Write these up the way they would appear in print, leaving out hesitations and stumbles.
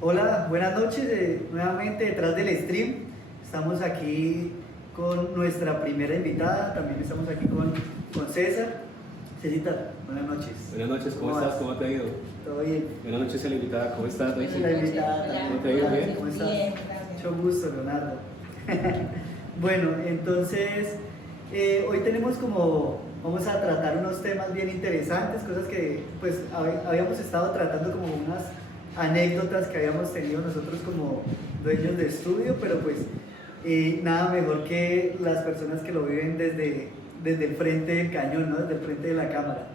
Hola, buenas noches, nuevamente detrás del stream. Estamos aquí con nuestra primera invitada, también estamos aquí con César. Cecita, buenas noches. Buenas noches, ¿cómo estás? vas? ¿Cómo te ha ido? ¿Todo bien? Buenas noches a la invitada, ¿cómo estás? La invitada también. ¿Cómo te ha ido? ¿Bien? ¿Cómo estás? Bien, gracias. Mucho gusto, Leonardo. Bueno, entonces, hoy tenemos vamos a tratar unos temas bien interesantes, cosas que pues habíamos estado tratando como unas anécdotas que habíamos tenido nosotros como dueños de estudio, pero pues nada mejor que las personas que lo viven desde el frente del cañón, ¿no? Desde el frente de la cámara.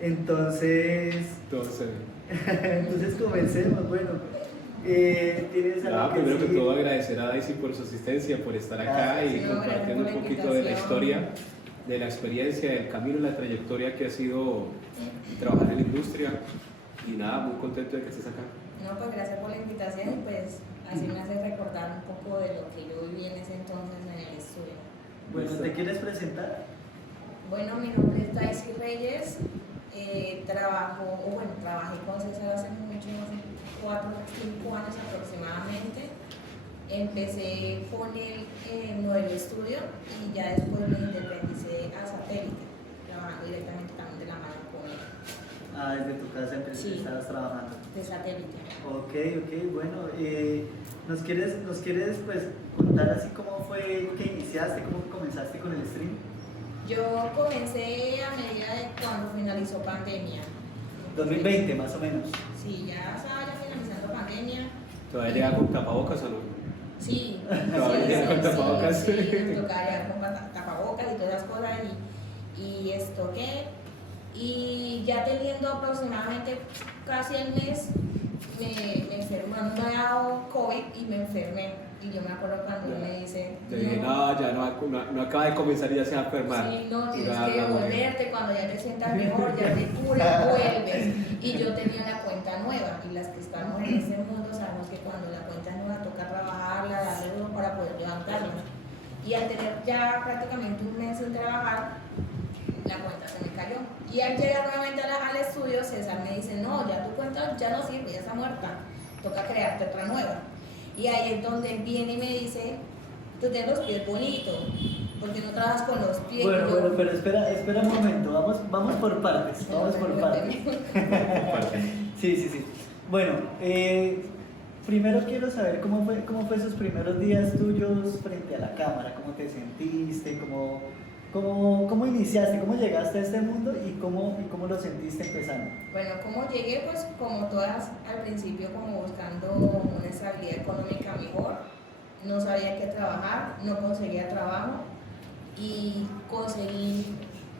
Entonces, Todo se ve. entonces comencemos. Bueno, ¿tienes algo Primero que decir? todo agradecer a Daisy por su asistencia, por estar acá Gracias. y Sí, compartiendo gracias por un la poquito de la invitación. historia, de la experiencia, del camino, la trayectoria que ha sido trabajar en la industria. Y nada, muy contento de que estés acá. No, pues gracias por la invitación y pues así me hace recordar un poco de lo que yo viví en ese entonces en el estudio. Bueno, ¿te quieres presentar? Bueno, mi nombre es Daisy Reyes, trabajé con César hace mucho, hace 4 o 5 años aproximadamente. Empecé con él en modelo estudio y ya después me independicé a satélite, trabajando directamente también de la mano con él, Ah, desde tu casa Sí. estabas trabajando. de satélite. Ok, bueno, ¿nos quieres pues contar así cómo fue que iniciaste, cómo comenzaste con el stream? Yo comencé a medida de cuando finalizó pandemia. 2020 más o menos. Sí, ya estaba ya finalizando pandemia. ¿Todavía llega con tapabocas o no? Sí, Todavía llega con tapabocas. sí, nos tocaba llegar con tapabocas y todas esas cosas y esto qué. Y ya teniendo aproximadamente casi el mes, me enfermé, me había dado COVID y me enfermé. Y yo me acuerdo cuando él me dice, Te dije, no, ya no acaba de comenzar y ya se va a enfermar. sí, no, tienes Ya, que ya, muy bien. devolverte cuando ya te sientas mejor, ya te curas, vuelves. Y yo tenía la cuenta nueva y las que estamos en ese mundo sabemos que cuando la cuenta es nueva toca trabajarla, darle duro para poder levantarla. Y al tener ya prácticamente un mes sin trabajar, la cuenta se me cayó. Y al llegar nuevamente al estudio, César me dice, no, ya tu cuenta ya no sirve, ya está muerta, toca crearte otra nueva. Y ahí es donde él viene y me dice, tú tienes los pies bonitos, porque no trabajas con los pies. Bueno, Y yo, bueno, pero espera un momento, vamos por partes, vamos por partes. Sí. Bueno, primero quiero saber cómo fue esos primeros días tuyos frente a la cámara, cómo te sentiste, cómo iniciaste, cómo llegaste a este mundo y cómo lo sentiste empezando. Bueno, como llegué, pues como todas al principio, como buscando una estabilidad económica mejor, no sabía qué trabajar, no conseguía trabajo y conseguí,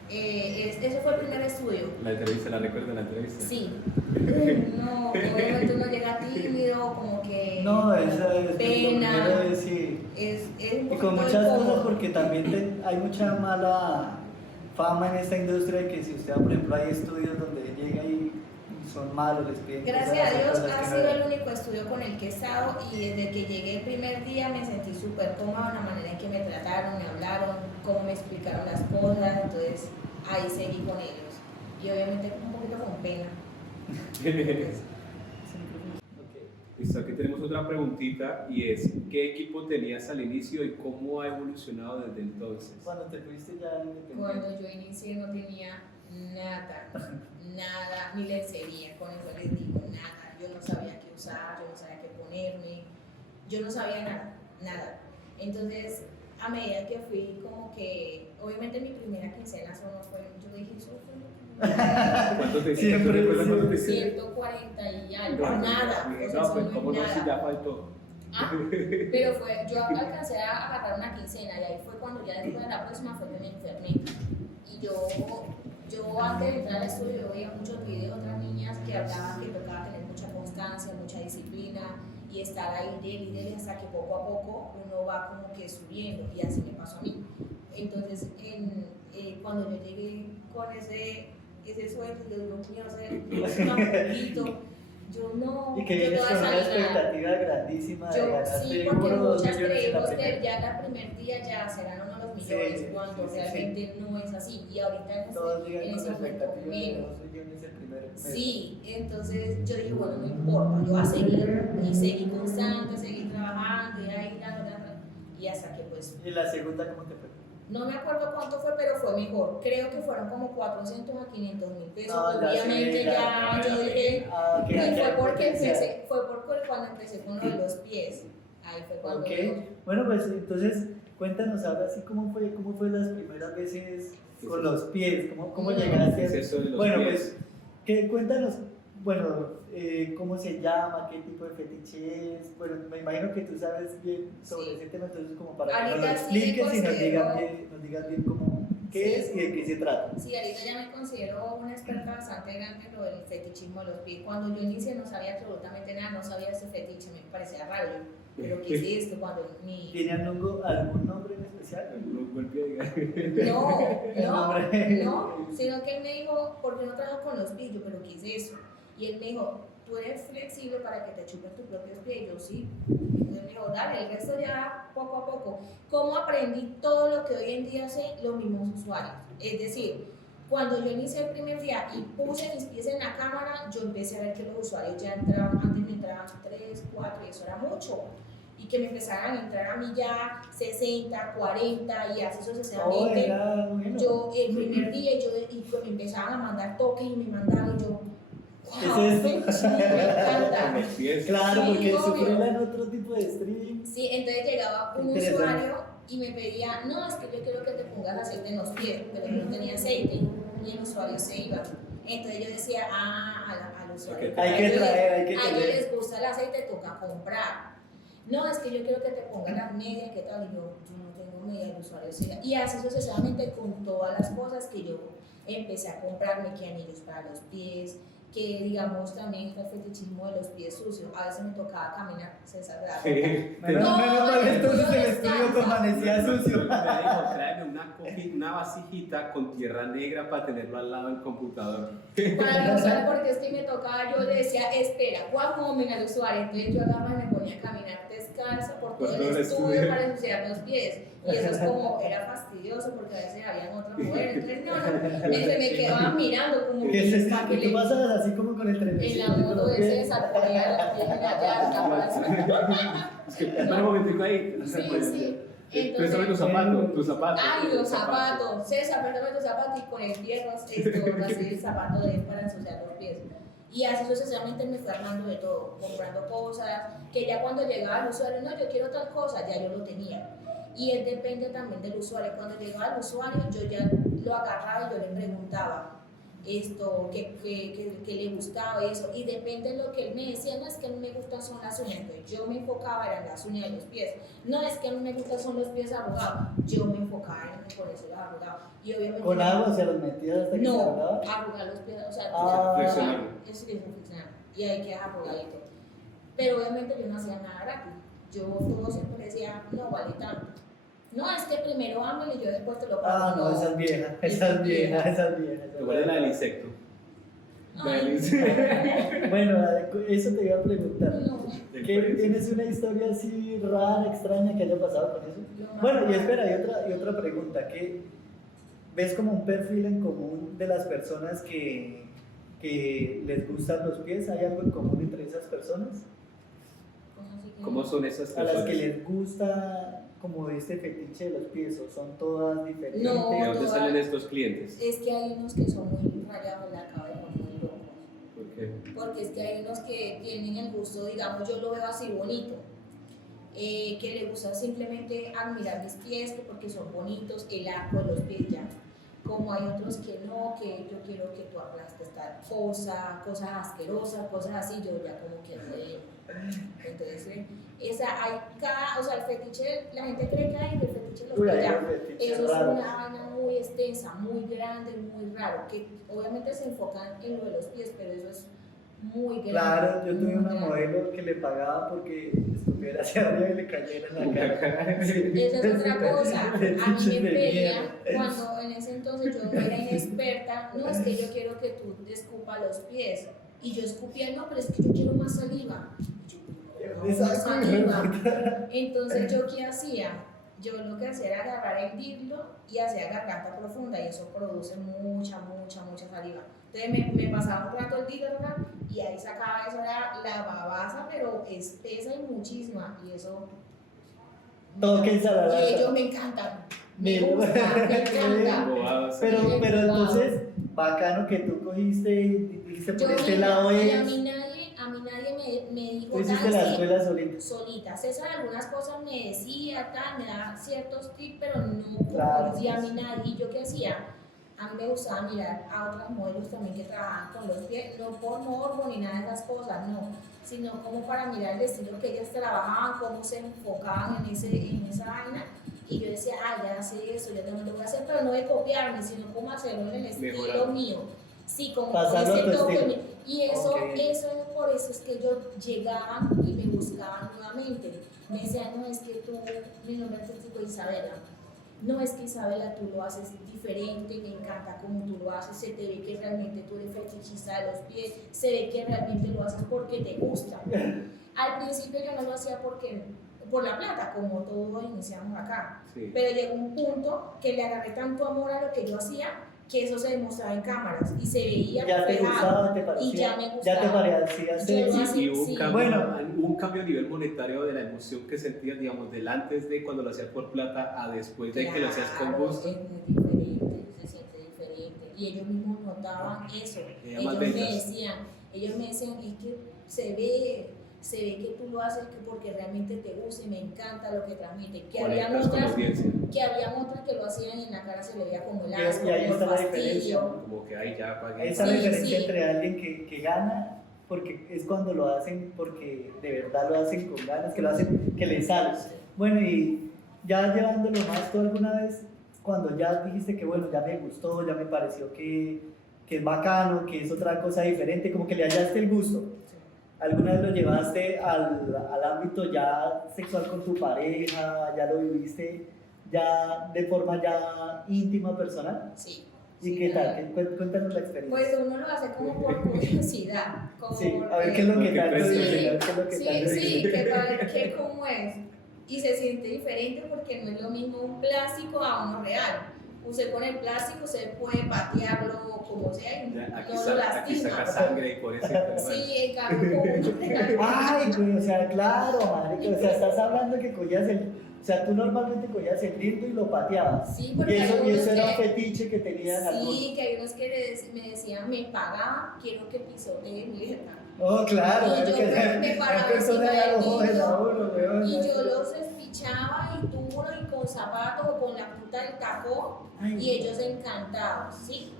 ese fue el primer estudio. La entrevista, ¿la recuerdas la entrevista? Sí, no, obviamente uno llega tímido, como que No, esa es pena, lo primero, sí. es un Y poquito con muchas incómodo. cosas porque también hay mucha mala fama en esta industria de que si usted, por ejemplo, hay estudios donde llega y son malos, les piden Gracias cosas, a Dios cosas ha que no sido deben. el único estudio con el que he estado y desde que llegué el primer día me sentí súper cómoda en la manera en que me trataron, me hablaron, cómo me explicaron las cosas, entonces ahí seguí con ellos y obviamente un poquito con pena. Listo, aquí tenemos otra preguntita y es, ¿qué equipo tenías al inicio y cómo ha evolucionado desde entonces? Cuando te fuiste ya independiente. Cuando yo inicié no tenía nada, ni lencería, con eso les digo, nada. Yo no sabía qué usar, yo no sabía qué ponerme, yo no sabía nada. Entonces, a medida que fui como que, obviamente mi primera quincena eso no fue, yo dije, eso fue lo que ¿Cuánto te Siempre, ¿tú recuerdas cuánto te 140 y algo, nada. O sea, No, eso pues no es cómo no, si nada. ya faltó. Pero yo alcancé a agarrar una quincena y ahí fue cuando ya después de la próxima fue que me enfermé. Y yo antes de entrar al estudio yo veía muchos videos de otras niñas que hablaban que tocaba tener mucha constancia, mucha disciplina y estar ahí de hasta que poco a poco uno va como que subiendo y así me pasó a mí. Entonces cuando yo llegué con ese sueldo, yo digo, mío, es un poquito. Yo no. Y que yo vienes toda con una esa vida- expectativa grandísima de Yo ganarte sí, porque 1 o 2 muchas millones en la creemos que primera. ya el primer día ya serán uno los millones, Sí, cuando sí. realmente no es así. Y ahorita Todos en llegan ese con la momento expectativa de menos. 2 millones el primero. Sí, entonces yo dije, bueno, no importa, yo voy a seguir, y seguí constante, seguí trabajando, y ahí, y hasta que pues, ¿Y la segunda cómo te fue? no me acuerdo cuánto fue, pero fue mejor, creo que fueron como 400 a 500.000 pesos, No, ya obviamente sí, ya, yo dije, Ah, y ya fue porque potencial. cuando empecé con lo de los pies, ahí fue cuando Ok, yo, bueno, pues entonces cuéntanos ahora sí cómo fue las primeras veces con los pies, cómo llegaste ¿Qué es eso de los bueno, pies? pues cuéntanos, bueno, cómo se llama, qué tipo de fetiche es, bueno, me imagino que tú sabes bien sobre Sí. ese tema, entonces como para que nos lo Ahorita sí me expliques y considero- nos digas bien cómo, qué Sí. es y de qué se trata. Sí, ahorita ya me considero una experta bastante grande en lo del fetichismo de los pies. Cuando yo inicié no sabía absolutamente nada, no sabía ese fetiche, me parecía raro. Pero ¿qué es esto? Cuando ni... ¿Tiene algún nombre en especial? ¿Algún golpe, diga? No, sino que él me dijo, ¿por qué no trabajas con los pies? Yo, ¿pero qué es eso? Y él me dijo, ¿tú eres flexible para que te chupen tus propios pies? Y yo, sí. Entonces me dijo, dale, el resto ya poco a poco. ¿Cómo aprendí todo lo que hoy en día sé los mismos usuarios? Es decir, cuando yo inicié el primer día y puse mis pies en la cámara, yo empecé a ver que los usuarios ya entraban, antes me entraban 3, 4 y eso era mucho. Y que me empezaran a entrar a mí ya 60, 40 y así sucesivamente. Bueno. Yo el primer día y me empezaban a mandar toques y me mandaban y yo, ¿Qué wow, es esto? sí, me encanta. Con los pies. Claro, Sí, porque obvio. sufrirla en otro tipo de stream. Sí, entonces llegaba un Interesante. usuario y me pedía, no, es que yo quiero que te pongas aceite en los pies, pero yo no tenía aceite y el usuario se iba. Entonces yo decía, al usuario, Hay que traer, hay que a ellos traer. les gusta el aceite, toca comprar. No, es que yo quiero que te pongas las medias, ¿qué tal? Y yo no tengo medias, el usuario se iba. Y así sucesivamente con todas las cosas que yo empecé a comprarme, que anillos para los pies, que digamos también está el fetichismo de los pies sucios. A veces me tocaba caminar, César, ¿verdad? Menos mal, entonces el estudio permanecía sucio. Me dijo, tráeme una vasijita con tierra negra para tenerlo al lado del computador. Para no usar, porque es que me tocaba, yo le decía, espera, one moment al usuario. Entonces yo agarraba y me ponía a caminar descalza por todo el estudio para ensuciar los pies. Y eso es como, era fastidioso porque a veces habían otras mujeres. Entonces me quedaban mirando como ¿Qué es esto? para que ¿Tú le... pasabas así como con el En trenecito? la moto de César ponía la piel en la llanta. Espera un momentico ahí. Sí. Préstame tu zapato. Ay, los zapatos. César, préstame tus zapatos y con el fierro, así el zapato de él para ensuciar los pies. Y así sucesivamente me fui armando de todo, comprando cosas, que ya cuando llegaba el usuario, no, yo quiero tal cosa, ya yo lo tenía. Y él depende también del usuario. Cuando llegaba el usuario, yo ya lo agarraba y yo le preguntaba esto, que le gustaba eso. Y depende de lo que él me decía, no es que a mí me gustan son las uñas, entonces yo me enfocaba en las uñas de los pies. No es que a mí me gustan son los pies arrugados, yo me enfocaba en por eso los arrugados. Y obviamente ¿Con agua se los metías hasta que se no, arrugaba? arrugar los pies, o sea, flexionar. eso es flexionar. Y ahí queda arrugadito. Pero obviamente yo no hacía nada gratis. Yo todo siempre decía, no vale tanto. No, es que primero ámelo y yo después te lo pago. No, esa es vieja, esa es vieja. ¿Cuál es la del insecto? La del Ay, insecto. Bueno, eso te iba a preguntar. no. ¿Tienes una historia así rara, extraña que haya pasado con eso? Bueno, y espera, y otra pregunta, ¿qué ves como un perfil en común de las personas que les gustan los pies? ¿Hay algo en común entre esas personas? ¿Cómo son esas A las personas? que les gusta como este fetiche de los pies, o son todas diferentes. No. ¿De dónde salen estos clientes? Es que hay unos que son muy rayados en la cabeza, muy locos. ¿Por qué? Porque es que hay unos que tienen el gusto, digamos, yo lo veo así bonito, que le gusta simplemente admirar mis pies, que porque son bonitos, el arco de los pies ya. Como hay otros que no, que yo quiero que tú aplastes tal cosa, cosas asquerosas, cosas así, yo ya como que entonces, o sea, el fetiche, la gente cree que hay el fetiche de los pies ya. Eso es una vaina muy extensa, muy grande, muy raro, que obviamente se enfocan en lo de los pies, pero eso es muy grande. Claro, yo tuve muy una grande. modelo que le pagaba porque estuviera hacia arriba y le cayera en la cara. Sí, Esa es otra cosa. A mí fetiches me de pedían, mierda. cuando en ese entonces yo no era inexperta, no es que yo quiero que tú te escupas los pies. Y yo escupía, no, pero es que yo quiero más saliva. Yo, no, más Exacto, saliva. Entonces, ¿yo qué hacía? yo lo que hacía era agarrar el dildo y hacía garganta profunda y eso produce mucha saliva. Entonces me pasaba un rato el dildo, ¿verdad? Y ahí sacaba eso, era la babaza, pero espesa y muchísima. Y eso. Toque ensalada. Y ellos me encantan. Me gusta, me encanta. Bobadas. Pero Wow. entonces, bacano que tú cogiste y dijiste por este lado y es. a mí nadie me dijo Tú hiciste la escuela solita. solita. César algunas cosas me decía, tal, me daba ciertos tips, pero no Claro, conocía a mí nadie. Y yo qué hacía, a mí me gustaba mirar a otros modelos también que trabajaban con los pies, no por morbo ni nada de esas cosas, no, sino como para mirar el estilo que ellas trabajaban, cómo se enfocaban en esa vaina. Y yo decía, ya sé eso, ya tengo lo que voy a hacer, pero no de copiarme, sino cómo hacerlo en el estilo Mejorar. mío. Sí, como Pasarlo a ese tu toque estilo. mío. Y eso, Ok. por eso es que ellos llegaban y me buscaban nuevamente. Me decían, no, es que tú, mi nombre es Isabela. No, es que Isabela, tú lo haces diferente, me encanta cómo tú lo haces, se te ve que realmente tú eres fetichista de los pies, se ve que realmente lo haces porque te gusta. Al principio yo no lo hacía por la plata, como todos iniciamos acá. Sí. Pero llegó un punto que le agarré tanto amor a lo que yo hacía, que eso se demostraba en cámaras y se veía Ya te reflejado. gustaba, te parecía. Y ya me gustaba. Ya te parecía Yo sexy. lo hacía. Y hubo un, Sí. cambio, Bueno. hubo un cambio a nivel monetario de la emoción que sentías, digamos, del antes de cuando lo hacías por plata a después de que lo hacías con Claro, gusto. es muy diferente, se siente diferente. Y ellos mismos notaban eso. Más ventas. Ellos me decían, es que se ve que tú lo haces porque realmente te gusta y me encanta lo que transmite. Que habían Conectas con la otras audiencia. que lo hacían y en la cara se le veía como el Y asco, ahí como el está la fastidio. diferencia. Como que ahí ya pagué. Esa Sí, diferencia sí. entre alguien que gana, porque es cuando lo hacen, porque de verdad lo hacen con ganas, que lo hacen, que les sale. Bueno, y ya llevándolo más, ¿tú alguna vez, cuando ya dijiste que bueno, ya me gustó, ya me pareció que es bacano, que es otra cosa diferente, como que le hallaste el gusto? ¿Alguna vez lo llevaste al ámbito ya sexual con tu pareja, ya lo viviste ya de forma ya íntima, personal? Sí. ¿Y Sí, qué claro. tal? Cuéntanos la experiencia. Pues uno lo hace como por curiosidad. Como Sí, a ver qué es lo que Porque tal, pues, qué sí, es lo que tal. sí, qué tal, qué cómo es. Y se siente diferente porque no es lo mismo un plástico a uno real. Usted con el plástico se puede patearlo como sea y Ya, aquí, no lo aquí saca lastima. sangre y por eso. Sí, en cambio con uno real. Ay, güey, o sea, claro, marica, o sea, estás hablando que cogías o sea, tú normalmente cogías el dildo y lo pateabas. Sí, Y porque hay eso unos era un que, fetiche que tenían algunos. sí, que hay unos que me decían, me pagaban, quiero que pisotee mi hija. Oh, claro, Y es yo que me paraba la persona encima ya del lo jode dildo, a uno, weón. Y yo los espichaba y duro y con zapatos o con la punta del tacón Ay, y ellos encantados, ¿sí?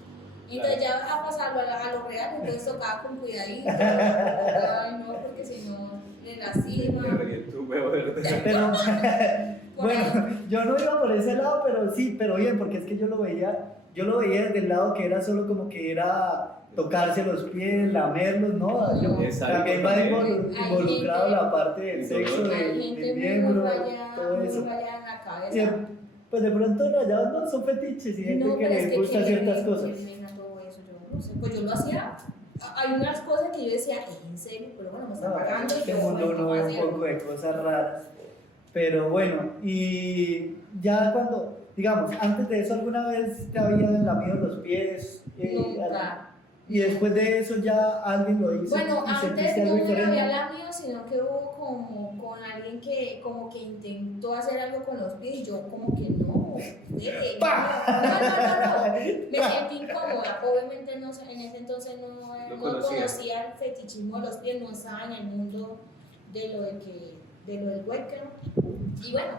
Entonces ya a pasarlo a lo real, entonces tocaba con cuidadito. Ay, no, porque si no le Me lastima. reviento un huevo verde. Pero, Por ahí. bueno, yo no iba por ese lado, pero sí, pero bien, porque es que yo lo veía desde el lado que era solo como que era tocarse los pies, lamerlos, ¿no? Yo, Exacto, también va también. involucrado la parte del sexo, dolor. Hay del gente miembro, muy rayada, todo muy eso. rayada en la Y, cabeza. pues de pronto rayados no son fetiches y gente No, que pero es le que gusta ciertas cosas. ¿quién todo eso? Yo no sé. Pues yo lo hacía. Hay unas cosas que yo decía, en serio, pero bueno, me está No, pagando y este yo mundo bueno, uno ve un hacerlo. poco de cosas raras. Pero bueno, y ya cuando, digamos, antes de eso, ¿alguna vez te habían lamido los pies? Nunca. Y después de eso ya alguien lo hizo Bueno, y antes sentiste no algo me lo diferente. había lamido, sino que hubo como con alguien que como que intentó hacer algo con los pies y yo como que no, vete, no, me sentí incómoda, obviamente no, en ese entonces no conocía el fetichismo de los pies, no estaba en el mundo de lo del webcam y bueno,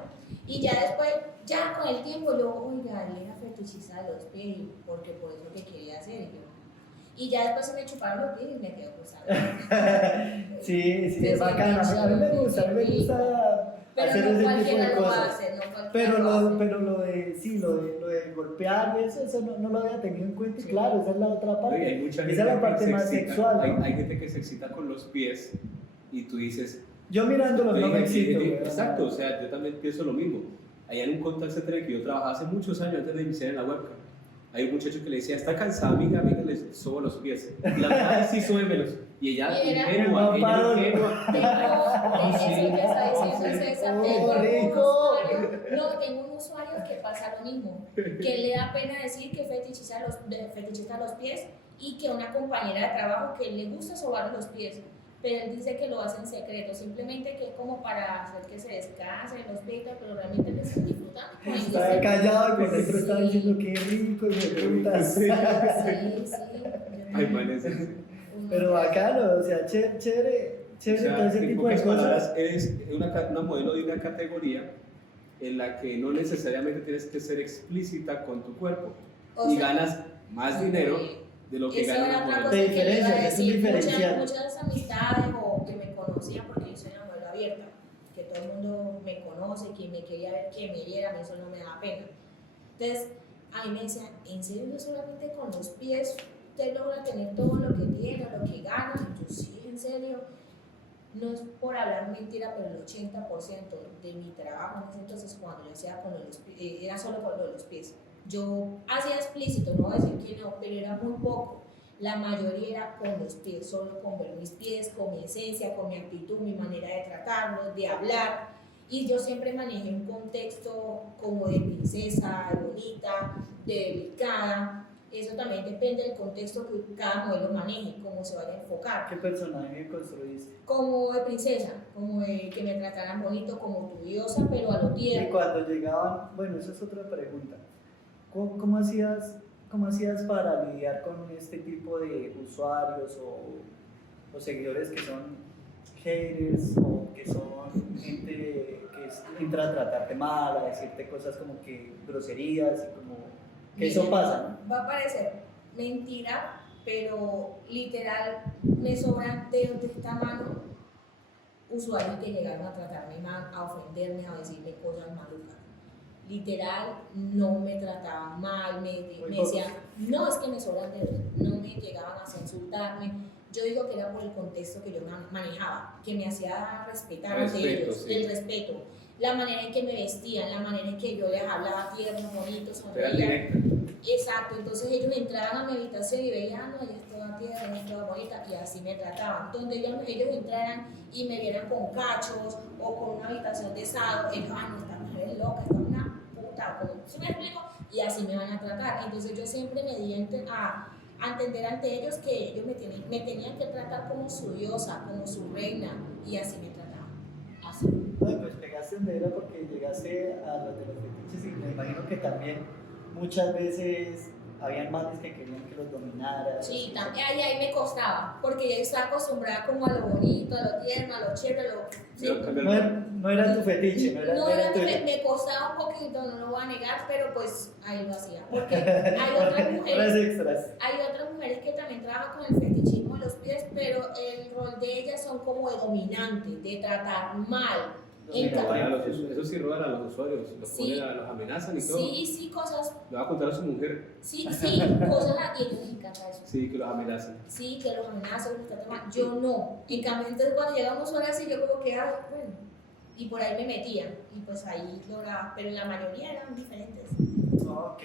y ya después, ya con el tiempo yo, oiga, él era fetichista de los pies porque por eso que quería hacer y ya después se me chuparon los pies y me quedó gustando. Sí, sí, Me es bacano. A mí me gusta hacer Pero ese no tipo cualquiera de lo cosas. hace, no cualquiera Pero lo hace. lo de, sí, lo de golpear y eso no lo había tenido en cuenta. Y claro, esa es la otra Oye, parte. hay mucha gente Esa es la que parte se más excita, sexual, ¿no? hay gente que se excita con los pies y tú dices, Yo mirándolo no me excito. güey. exacto, o sea, yo también pienso lo mismo. Allá en un contact center en el que yo trabajaba hace muchos años antes de iniciar en la webcam, hay un muchacho que le decía, está cansada, amiga, le sobo los pies. Y la verdad, sí, súbemelos. Y ella, Y era- ingenua, No paro. De eso que está diciendo César, Oh, tengo rico. usuario. No, tengo un usuario que pasa lo mismo, que le da pena decir que fetichiza los pies y que una compañera de trabajo que le gusta sobar los pies, pero él dice que lo hace en secreto, simplemente que es como para hacer que se descanse los pies, pero realmente le están disfrutando. Estaba callado y por dentro estaba diciendo qué rico, qué putas. Sí. Ay, manes. Pero bacano, o sea, chévere O sea, todo ese en tipo de pocas cosas. palabras, eres una modelo de una categoría en la que no necesariamente tienes que ser explícita con tu cuerpo O y sea, ganas más dinero de lo que eso gana era una otra modelo. cosa De que le iba a diferencia, es un decir. diferencial. Muchas amistades o que me conocían porque yo soy una modelo abierta, que todo el mundo me conoce, que me quería ver, que me viera, a mí eso no me da pena. Entonces, a mí me decían, ¿en serio no solamente con los pies usted logra tener todo lo que tiene, lo que gana? Y yo, sí, en serio. No es por hablar mentira, pero el 80% de mi trabajo en ese entonces, cuando yo hacía con los pies, era solo con lo de los pies. Yo hacía explícito, no voy a decir que no, pero era muy poco. La mayoría era con los pies, solo con ver mis pies, con mi esencia, con mi actitud, mi manera de tratarlos, de hablar. Y yo siempre manejé un contexto como de princesa, de bonita, de delicada. Eso también depende del contexto que cada modelo maneje, cómo se vaya a enfocar. ¿Qué personaje construiste? Como de princesa, como de que me trataran bonito, como tu diosa, pero a lo Y tierno. cuando llegaban, bueno, esa es otra pregunta. ¿Cómo hacías para lidiar con este tipo de usuarios o seguidores que son haters o que son gente que entra a tratarte mal, a decirte cosas como que groserías y como que eso pasa, ¿no? Va a parecer mentira, pero literal me sobran dedos de esta mano usuarios que llegaron a tratarme mal, a ofenderme, a decirme cosas malucas. Literal, no me trataban mal, me decían, no, es que me sobran dedos, no me llegaban a insultarme. Yo digo que era por el contexto que yo manejaba, que me hacía respetar ante ellos, sí. el respeto, la manera en que me vestían, la manera en que yo les hablaba tierno, bonito, Era sonreía. directa. Exacto, entonces ellos entraban a mi habitación y veían, no, ella es toda tierna, ella es toda bonita, y así me trataban. Donde ellos entraran y me vieran con cachos o con una habitación de sado, ellos, no, esta mujer es loca, esta es una puta, ¿sí me explico? Y así me van a tratar. Entonces yo siempre me di a entender ante ellos que ellos me tenían que tratar como su diosa, como su reina, y así me trataban. Así. No, pues pegaste donde era porque llegaste a los de los fetiches y me imagino que también muchas veces habían manes que querían que los dominaras. Sí, también ahí me costaba, porque ya estaba acostumbrada como a lo bonito, a lo tierno, a lo chévere, a lo... ¿sí? No era tu fetiche, No era tuyo. me costaba un poquito, no lo voy a negar, pero pues ahí lo hacía. Porque hay otras Horas mujeres, extras. hay otras mujeres que también trabajan con el fetichismo de los pies, pero el rol de ellas son como de dominante, de tratar mal. Eso sí roban a los usuarios, los Sí. ponen, los amenazan y todo. Sí, cosas, Le va a contar a su mujer, sí, cosas a ellos les encanta eso. sí, que los amenazan. Sí, que los amenazan, los tratan mal. Yo no. En cambio, entonces cuando llega un usuario así, yo como que, bueno, y por ahí me metía, y pues ahí lograba, pero la mayoría eran diferentes. Ok.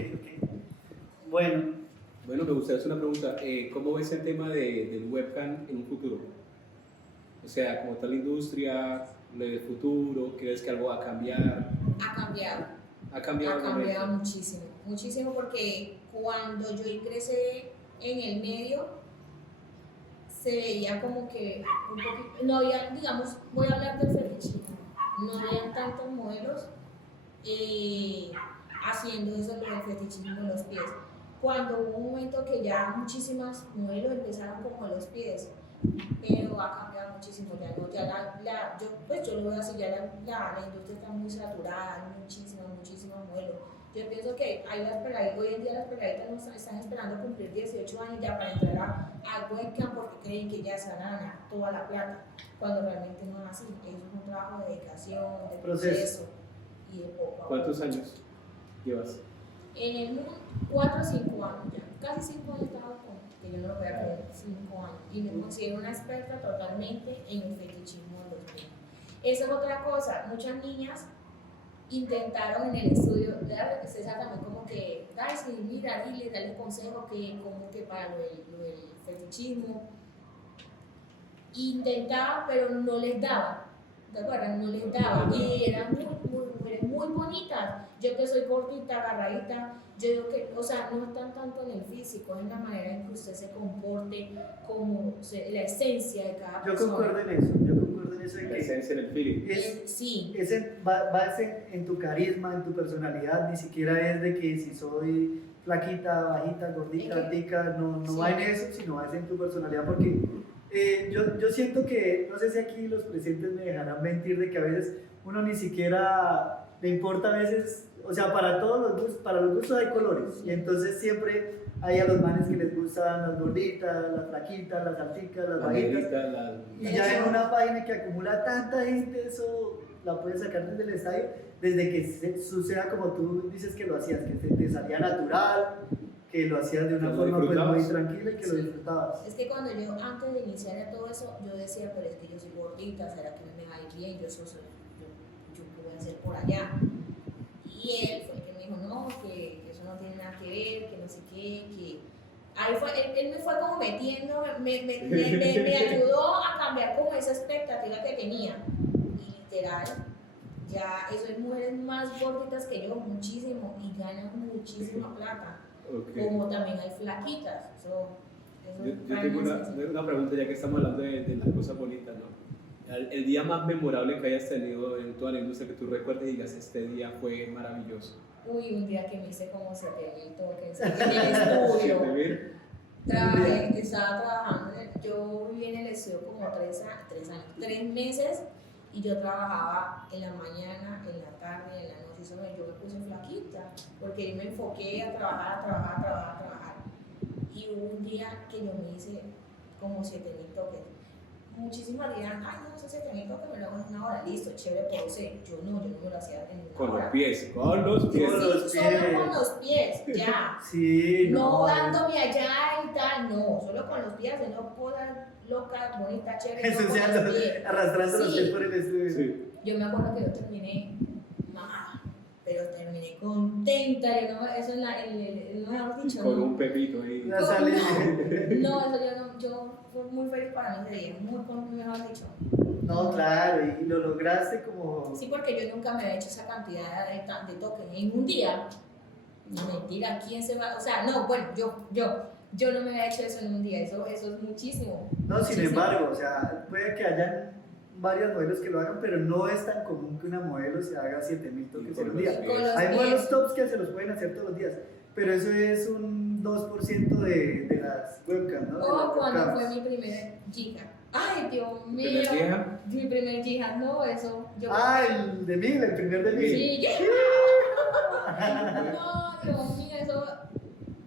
Bueno, Bueno, me gustaría hacer una pregunta. ¿Cómo ves el tema del webcam en un futuro? O sea, como tal industria, el futuro, ¿crees que algo va a cambiar? Ha cambiado. Ha cambiado. Ha cambiado muchísimo, muchísimo, porque cuando yo ingresé en el medio se veía como que un poquito, no había, digamos, voy a hablar del fetichismo, no había tantos modelos haciendo eso del fetichismo en los pies. Cuando hubo un momento que ya muchísimas modelos empezaron como en los pies, pero ha cambiado muchísimo, ya no, ya yo lo veo así, ya la industria está muy saturada, hay muchísimos modelos. Yo pienso que hoy en día las peladitas no están esperando cumplir 18 años ya para entrar al webcam porque creen que ya se van a ganar toda la plata, cuando realmente no es así. Eso es un trabajo de dedicación, de proceso y de poco a poco. ¿Cuántos años llevas? En el mundo, 4 o 5 años ya, casi 5 años estaba que yo no lo voy a creer, 5 años, y me considero una experta totalmente en el fetichismo de los niños. Esa es otra cosa, muchas niñas intentaron en el estudio, claro que César también como que, mira, dale consejo que como que para lo del fetichismo, intentaba pero no les daba, ¿de acuerdo? No les daba, y eran mujeres muy muy bonitas. Yo que soy gordita, agarradita, yo digo que, o sea, no están tanto en el físico, es en la manera en que usted se comporte, como la esencia de cada Yo persona. concuerdo en eso, yo concuerdo en eso de La que esencia en el feeling. Sí. va en tu carisma, en tu personalidad, ni siquiera es de que si soy flaquita, bajita, gordita, Es que- altica, no sí. va en eso, sino va en tu personalidad, porque yo siento que, no sé si aquí los presentes me dejarán mentir, de que a veces uno ni siquiera le importa a veces, o sea, para todos los gustos, para los gustos hay colores, y entonces siempre hay a los manes que les gustan las gorditas, las flaquitas, las alticas, las La bajitas, negrita, la... y ya en una página que acumula tanta gente, eso la puedes sacar desde el estadio, desde que suceda como tú dices que lo hacías, que te salía natural, que lo hacías de una Que lo forma pues, muy disfrutabas. tranquila y que lo Sí. disfrutabas. Es que cuando yo, antes de iniciar en todo eso, yo decía, pero es que yo soy gordita, ¿será que no me va a ir bien? Yo qué voy a hacer por allá. Y él fue el que me dijo, no, que eso no tiene nada que ver, que no sé qué, que... Ahí fue, él me fue como metiendo, me ayudó a cambiar como esa expectativa que tenía. Y literal, ya eso hay mujeres más gorditas que yo, muchísimo, y ganan muchísima plata. Ok. Como también hay flaquitas. Eso Yo tengo una pregunta, ya que estamos hablando de las cosas bonitas, ¿no? El día más memorable que hayas tenido en toda la industria, que tú recuerdes y digas, este día fue maravilloso. Uy, un día que me hice como 7.000 toques en el estudio. 7.000. Estaba trabajando, yo viví en el estudio como 3 meses, y yo trabajaba en la mañana, en la tarde, en la noche. Yo me puse flaquita, porque yo me enfoqué a trabajar. Y hubo un día que yo me hice como 7.000 toques. Muchísimas dirán, ay, no, esos 7.000 toques me lo hago en una hora, listo, chévere por usted. Yo no me lo hacía en una Con hora. los pies, con los pies. Con los Sí, pies. solo con los pies, ya. Sí, No dándome allá y tal, no, solo con los pies, de no poder loca, bonita, chévere. no con ensuciando, los pies. arrastrando los Sí. pies por el estudio. Sí. Yo me acuerdo que yo terminé mamada, pero terminé contenta. Yo no, eso no mejor dicho. Con no. un pepito ahí. La sale. No, eso yo fue muy feliz para mí ese día, mejor dicho. No, claro, y lo lograste como... Sí, porque yo nunca me había hecho esa cantidad de toques en un día. No, mentira, ¿quién se va? O sea, no, bueno, yo no me había hecho eso en un día, eso es muchísimo. No, sin Muchísimo. embargo, o sea, puede que hayan varias modelos que lo hagan, pero no es tan común que una modelo se haga 7.000 toques en un día. Con los Hay pies. modelos tops que se los pueden hacer todos los días, pero eso es un 2% de las webcams, ¿no? De O las cuando webcams. fue mi primer chica. Ay, Dios mío. ¿Primer vieja? Mi primer hija, no, eso. Yo, Ah, el de Mil, el primer de Mil. sí, no, Dios mío, eso.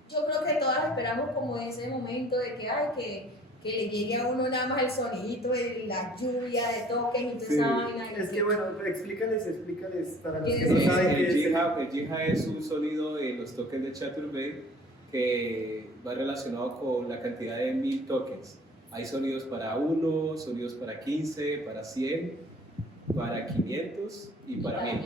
Yo creo que todas esperamos como ese momento de que, ay, que le llegue a uno nada más el sonidito de la lluvia, de toques y toda Sí. esa vaina. Es que bueno, explícales para los ¿Qué que es no eso? saben qué El es. Jiha es un sonido en los tokens de Chaturbate que va relacionado con la cantidad de 1000 tokens. Hay sonidos para 1, sonidos para 15, para 100, para 500 y para 1000.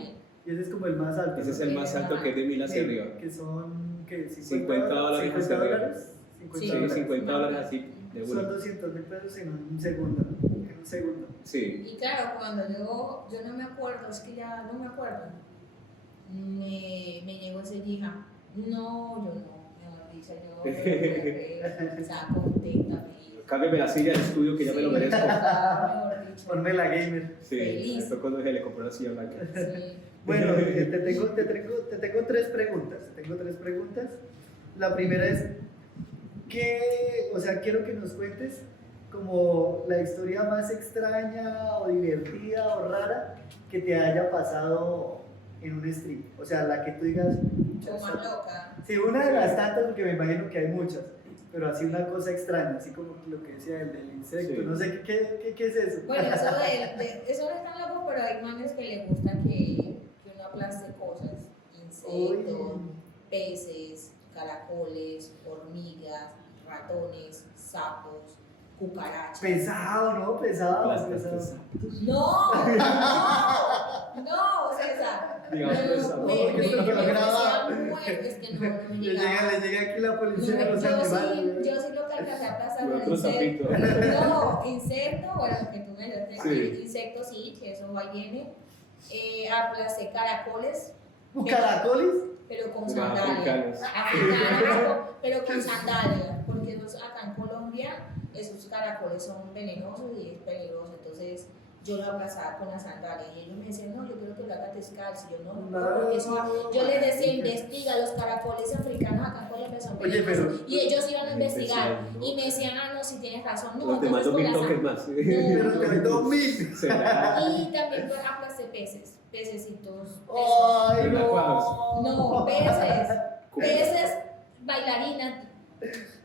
Y ese es como el más alto. Ese es ¿no? el más alto, que es de 1000 hacia arriba. Que son, ¿qué? 50 dólares 50 hacia arriba. dólares. 50 Sí, Sí, dólares. 50 dólares así de Son una. 200.000 pesos en un segundo. En un segundo. Sí. Y claro, cuando yo no me acuerdo, es que ya no me acuerdo, me llegó ese hija. No, yo no, mejor dicho, yo estaba contenta, feliz. Cámbiame la silla del estudio que ya me lo Sí, merezco. mejor dicho. Ponme la gamer. Sí, Feliz. esto cuando se le compró la silla blanca. Sí. Bueno, te tengo tres preguntas. La primera es, o sea, quiero que nos cuentes como la historia más extraña o divertida o rara que te haya pasado en un stream. O sea, la que tú digas... Como más loca. Sí, una de las tantas, porque me imagino que hay muchas, pero así una cosa extraña, así como lo que decía el del insecto, Sí. no sé qué es eso. Bueno, eso no es tan loco, pero hay manes que le gusta que uno aplaste cosas. Insectos, Uy. peces, caracoles, hormigas, ratones, sapos, cucarachas. Pesado, ¿no? Pesado. No, César. Digamos, No, pesado. Porque esto no lo graba. Es que no me Le llegaba. llega aquí la policía No, de los animales. yo sí lo que alcancé a pasar con Otro insectos. sapito. No, insecto, bueno, que tú me dijiste, Sí. insectos sí, que eso va y viene. aplasté caracoles, ¿Caracoles? pero con Los sandalias. africanos. Africanos, pero con sandalias, porque acá en Colombia esos caracoles son venenosos y es peligroso. Entonces yo lo aplazaba con las sandalias y ellos me decían, no, yo quiero que lo hagas descalzo. Yo no, porque eso, yo les decía, investiga, los caracoles africanos acá en Colombia son Oye, peligrosos. pero- Y ellos iban a investigar Impresionante. y me decían, ah, no, si tienes razón, no. Los demás entonces 2000 con las toques más. Pero te doy 2000. Será. Y también pues, aplasté peces, pececitos. Ay, Relacuados. No, peces, bailarinas.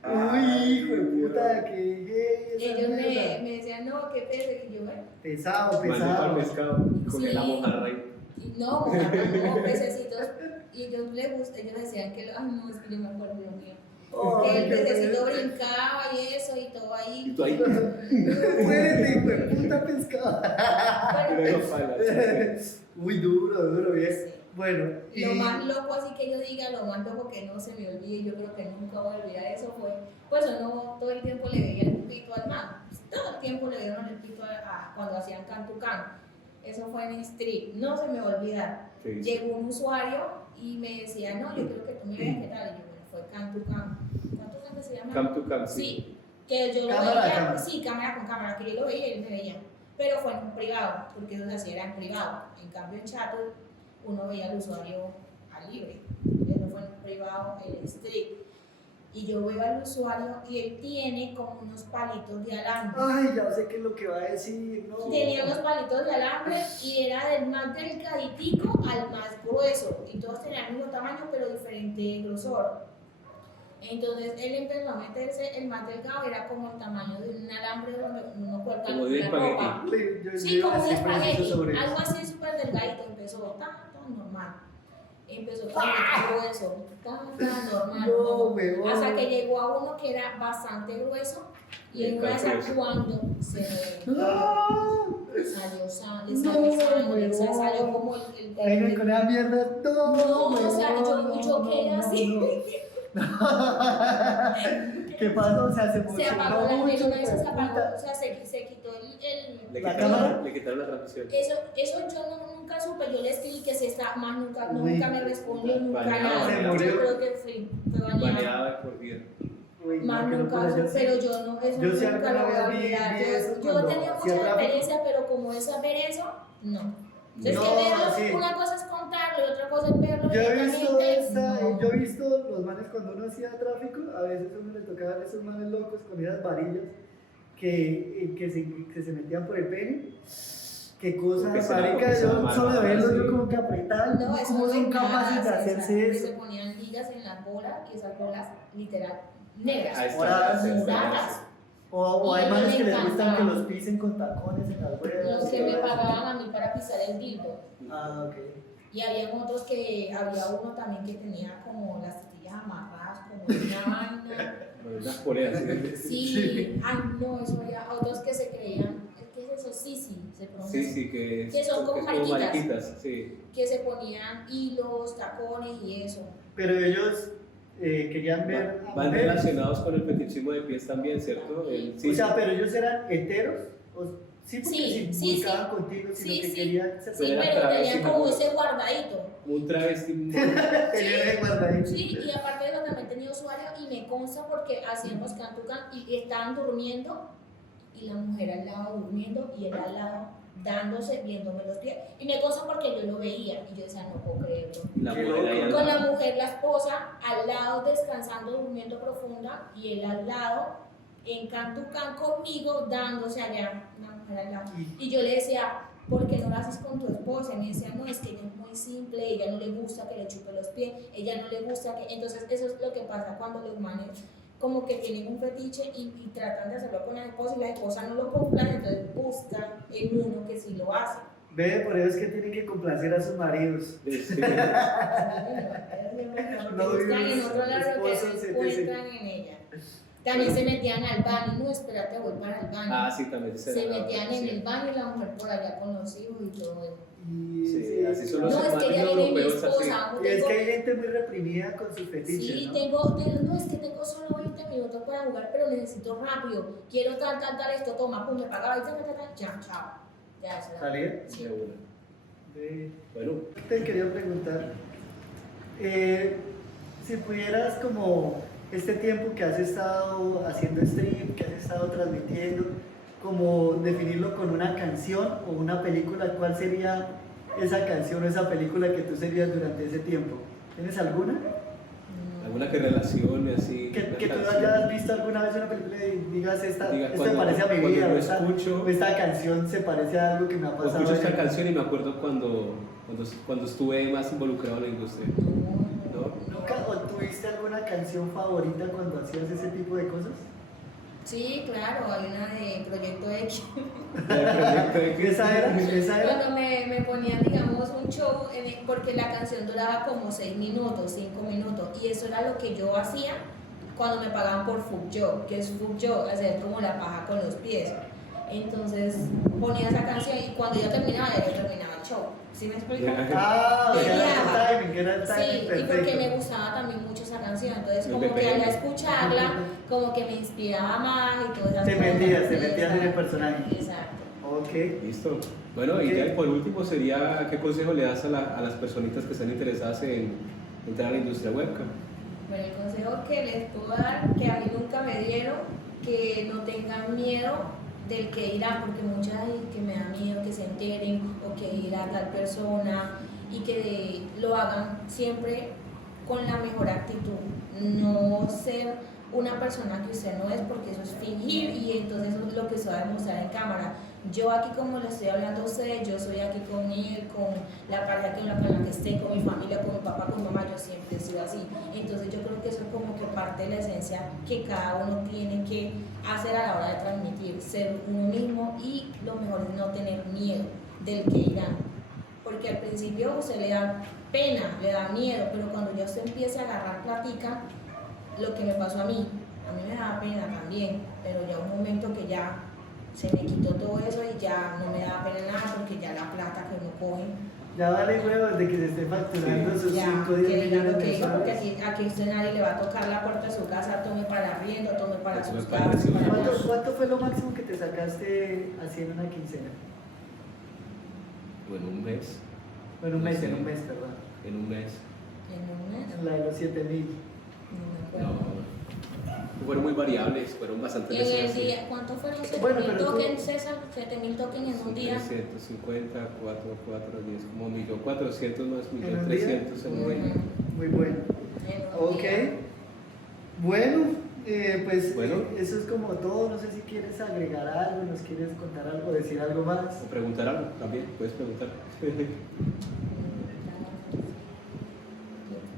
Uy, hijo de puta, que gay esa Ellos mierda. me decían, no, qué peces. Y yo, bueno, Pesado, Mano para pesado. el pescado. Con Sí. el mojarra ahí. no, no, pececitos. Y ellos decían que, ay, no, es que yo me acuerdo, Dios mío. Que Ay, el qué pececito feo. brincaba y eso y todo Y ahí. tú ahí. Muérete, hijo de puta pescado. Bueno, Pero no Uy, duro, bien. sí. Bueno, y Lo más loco, así que yo diga, lo más loco que no se me olvide, y yo creo que nunca voy a olvidar eso fue, pues uno todo el tiempo le veía el pito al man, todo el tiempo le vieron el pito cuando hacían cantucán. Eso fue en Street, no se me va a olvidar. Sí. Llegó un usuario y me decía, no, yo quiero que tú me veas qué tal. Y yo, bueno, fue cantucán. ¿Cantucán que se llama? Camp to camp, Sí, que yo lo Cámara, veía, cámara. sí, cámara con cámara, que yo lo veía y él me veía. Pero fue en privado, porque eso se hacía era en privado. En cambio en chat uno veía al usuario al libre. Eso fue en privado, en Street. Y yo veo al usuario y él tiene como unos palitos de alambre. ay, ya sé qué es lo que va a decir. No. Tenía unos palitos de alambre y era del más delgaditico al más grueso. Y todos tenían el mismo tamaño, pero diferente grosor. Entonces él empezó a meterse, el más delgado era como el tamaño de un alambre donde uno cuelga Como de la espagueti. ropa. Yo Sí, iba a como un decir preciso espagueti, sobre eso. algo así súper delgadito. Empezó tan normal. Empezó con grueso, tan normal. No, huevón. Hasta que llegó a uno que era bastante grueso y en una de esas cuando se ¡Ah! salió sangre, No, sangre, huevón. salió como Ay, no, con esa mierda, no. No, o sea, huevón, yo quedé así. ¿Qué pasó? O sea, se Se emocionó apagó la mucho. en una de esas se hijo de apagó, puta. o sea, se quitó Le La quitaron, cámara. le quitaron la transmisión. eso yo nunca supe, yo le escribí que se está, más nunca Uy, me respondió, nunca baneado, nada. se Yo murió. creo que fue baneado. Baneada de por vida. Uy, no, Más qué nunca, locura, yo sí. pero yo no, eso yo sí nunca lo voy a alguna vez vi olvidar. eso Yo cuando tenía hacía mucha tráfico. experiencia, pero como es saber eso, no. Es No, que verlo, sí. una cosa es contarlo y otra cosa es verlo Yo he visto directamente. No. yo he visto los manes cuando uno hacía tráfico, a veces a uno le tocaba ver esos manes locos con esas varillas que se metían por el pene. Qué cosa, Porque se la marica, porque se la yo mano, solo de verlo sí. yo como que apretaban, No, eso ¿cómo no son es nada, capaces de César, hacerse que eso? se ponían ligas en las bolas y esas bolas literal negras. Ahí está, Moradas, ahí está, moradas. O hay Y manes me que les gustan que encantaba. los pisen con tacones en las ruedas. Los que me pagaban a mí para pisar el dildo. Ah, ok. Y había otros que, había uno también que tenía como las tetillas amarradas, como una vaina. Bueno, unas poleas. Sí, ay no, eso había otros que se creían, ¿qué es eso? Sí, se pronuncia. Sí, sí, que, Que son como que es mariquitas. sí. Que se ponían hilos, tacones y eso. Pero ellos querían ver. Van mujeres. relacionados con el fetichismo de pies también, ¿cierto? Sí, O sea, pero ellos eran heteros. Sí, porque Sí, si sí, buscaban sí. contigo, sino Sí, que sí. querían Sí, Era pero travesti, tenían como ¿no? ese guardadito. un travesti. tenían ese guardadito. Sí, y aparte de eso también tenía usuario y me consta porque hacíamos cantucan y estaban durmiendo y la mujer al lado durmiendo y él al lado dándose, viéndome los pies. Y me consta porque yo lo veía y yo decía, no puedo creerlo. La Qué mujer ahí loco. Con andaba. la mujer, la esposa, al lado descansando, durmiendo profunda y él al lado en cantucán conmigo dándose allá, una mujer al lado. Y yo le decía, ¿por qué no lo haces con tu esposa? Y me decía, no, es que ella es muy simple, ella no le gusta que le chupe los pies, ella no le gusta que... Entonces eso es lo que pasa cuando los manes como que tienen un fetiche y tratan de hacerlo con la esposa y la esposa no lo complace, entonces buscan en uno que sí lo hace. Ve, por eso es que tienen que complacer a sus maridos. No buscan en otro lado que esposos, se etc. encuentran en ella. También se metían al baño, no, espérate, voy para el baño. Ah, sí, también Se metían en sí. el baño y la mujer por allá con los hijos y todo eso. Y, Sí, así son No, los es que ella hermanos viene mi europeos así. esposa. Y es tengo- que hay gente muy reprimida con sus fetiches, Sí, ¿no? no, es que tengo solo 20 minutos para jugar, pero necesito rápido. Quiero tal, esto, toma, pum, me pagaba y ya, chao. Ya, eso era. ¿Salía? Sí. De una. Bueno, Te quería preguntar, si pudieras como este tiempo que has estado haciendo stream, que has estado transmitiendo, como definirlo con una canción o una película, ¿cuál sería esa canción o esa película que tú serías durante ese tiempo? ¿Tienes alguna? alguna que relacione así. Que tú canción. hayas visto alguna vez una película y digas, esta Cuando- parece a mi cuando vida, lo o escucho- esta canción se parece a algo que me ha O pasado. escucho esta en- canción y me acuerdo cuando estuve más involucrado en la industria. ¿No? ¿Nunca o tuviste alguna canción favorita cuando hacías ese tipo de cosas? Sí, claro, hay una de Proyecto X. ¿Esa era? Cuando me ponían, digamos, un show, porque la canción duraba como 6 minutos, 5 minutos, y eso era lo que yo hacía cuando me pagaban por Fuck Job, que es Fuck Job, hacer como la paja con los pies. Entonces ponía esa canción y cuando ya terminaba el show. ¿Sí me explico? Ah, o sea, Peleaba. era el timing Sí, y perfecto. porque me gustaba también mucho esa canción, entonces El como que al BPM. escucharla, como que me inspiraba más y todas esas Te cosas. metías en el Exacto. personaje. Exacto. Ok. Listo. Bueno, y ya por último sería, ¿qué consejo le das a las personitas que están interesadas en entrar a la industria webcam? Bueno, el consejo que les puedo dar, que a mí nunca me dieron, que no tengan miedo del que irá, porque muchas que me da miedo que se enteren o que irá tal persona y que lo hagan siempre con la mejor actitud, no ser una persona que usted no es, porque eso es fingir y entonces eso es lo que se va a demostrar en cámara. Yo aquí, como le estoy hablando a ustedes, yo soy aquí con él, con la pareja con la que esté, con mi familia, con mi papá, con mi mamá, yo siempre he sido así. Entonces yo creo que eso es como que parte de la esencia que cada uno tiene que hacer a la hora de transmitir, ser uno mismo, y lo mejor es no tener miedo del que irán. Porque al principio usted le da pena, le da miedo, pero cuando ya usted empiece a agarrar platica, lo que me pasó a mí me daba pena también, pero ya un momento que ya se me quitó todo eso y ya no me daba pena nada, porque ya la plata que uno coge, Ya vale huevos de que se esté facturando sus ya 5 o que 10 digan lo millones que de diga, porque dólares. aquí usted nadie le va a tocar la puerta de su casa, tome para arriendo, tome para Tome sus para gastos, recibo. para ¿Cuánto fue lo máximo que te sacaste haciendo una quincena? Bueno, un mes. Bueno, un No mes, sé. en un mes, perdón. En un mes. en un mes, En la de los 7.000. no me acuerdo. No. Fueron muy variables, fueron bastante Y en el meses. día, ¿cuánto fueron? Bueno, 7.000 pero tú- tokens, César, 7.000 tokens en un día. 350, 4, 10, como 1.400.000 más ¿En un 1.300.000 en un día. Muy bueno. En un Ok. día. Bueno, pues Bueno. eso es como todo. No sé si quieres agregar algo, nos quieres contar algo, decir algo más. O preguntar algo también, puedes preguntar.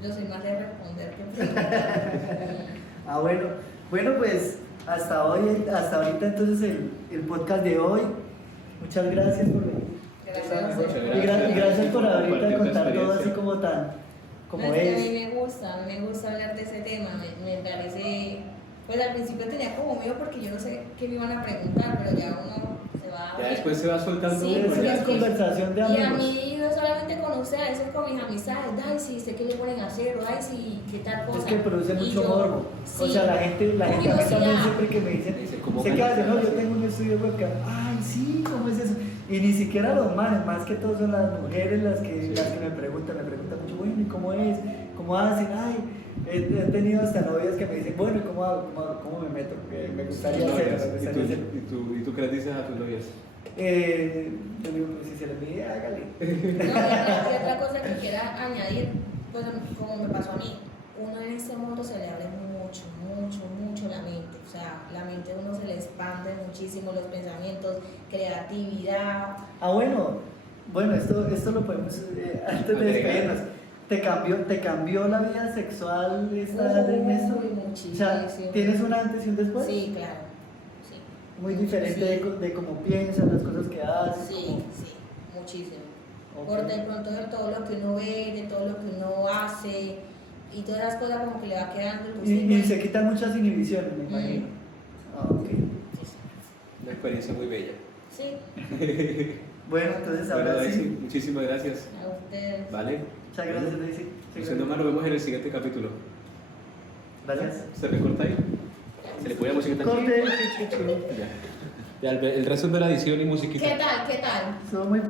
Yo soy más de responder que preguntar. Ah, bueno, pues hasta ahorita entonces el podcast de hoy. Muchas gracias por venir. Gracias. Muchas Y gracias por ahorita compartir tu contar todo así experiencia. como No, es que a es. mí me gusta hablar de ese tema, me parece, pues al principio tenía como miedo porque yo no sé qué me iban a preguntar, pero ya uno se va Ya después se va soltando. Sí, Es porque una es que- conversación de Y a amigos. mí no solamente con usted, a veces con mis amistades, ay, sí, sé qué le ponen a hacer, o ay, sí, qué tal cosa. Es que produce Y mucho yo, morbo. O sí, sea, la gente a mí también curiosidad. siempre que me dicen, Dice, ¿cómo ¿sé qué ganas? hace? No, yo tengo un estudio webcam. Ay, sí, ¿cómo es eso? Y ni siquiera los manes, más que todo son las mujeres las que me preguntan mucho, bueno, ¿y cómo es? ¿Cómo hacen? Ay, he tenido hasta novias que me dicen, bueno, ¿y cómo me meto? Porque me gustaría hacerlo, me gustaría hacerlo. ¿Y tú qué les dices a tus novias? Yo digo, pues si se les pide, hágale. No, y otra cosa que quiera añadir, pues como me pasó a mí, uno en este mundo se le abre mucho la mente, o sea, la mente a uno se le expande muchísimo, los pensamientos, creatividad. Ah, bueno, esto lo podemos, antes de despedirnos. ¿Te cambió la vida sexual esta en esto? Uy, O sea, muchísimo. ¿tienes un antes y un después? Sí, claro, sí. Muy diferente Sí. de cómo piensas, las cosas que haces. Sí, sí, muchísimo. Ok. Por de pronto de todo lo que uno ve, de todo lo que uno hace y todas las cosas como que le va quedando el Y gustico. se quitan muchas inhibiciones, me imagino. Ah, ok. Una experiencia muy bella. Sí, Bueno, entonces Bueno, ahora Daisy, sí. muchísimas gracias. a ustedes. ¿Vale? Muchas gracias, Daisy. No siendo más, nos vemos en el siguiente capítulo. Gracias. ¿Se recorta ahí? ¿Se le pone la musiquita aquí? Corte. Ya. Ya, el resto es de la edición y musiquita. ¿Qué tal? ¿Qué tal? Estuvo muy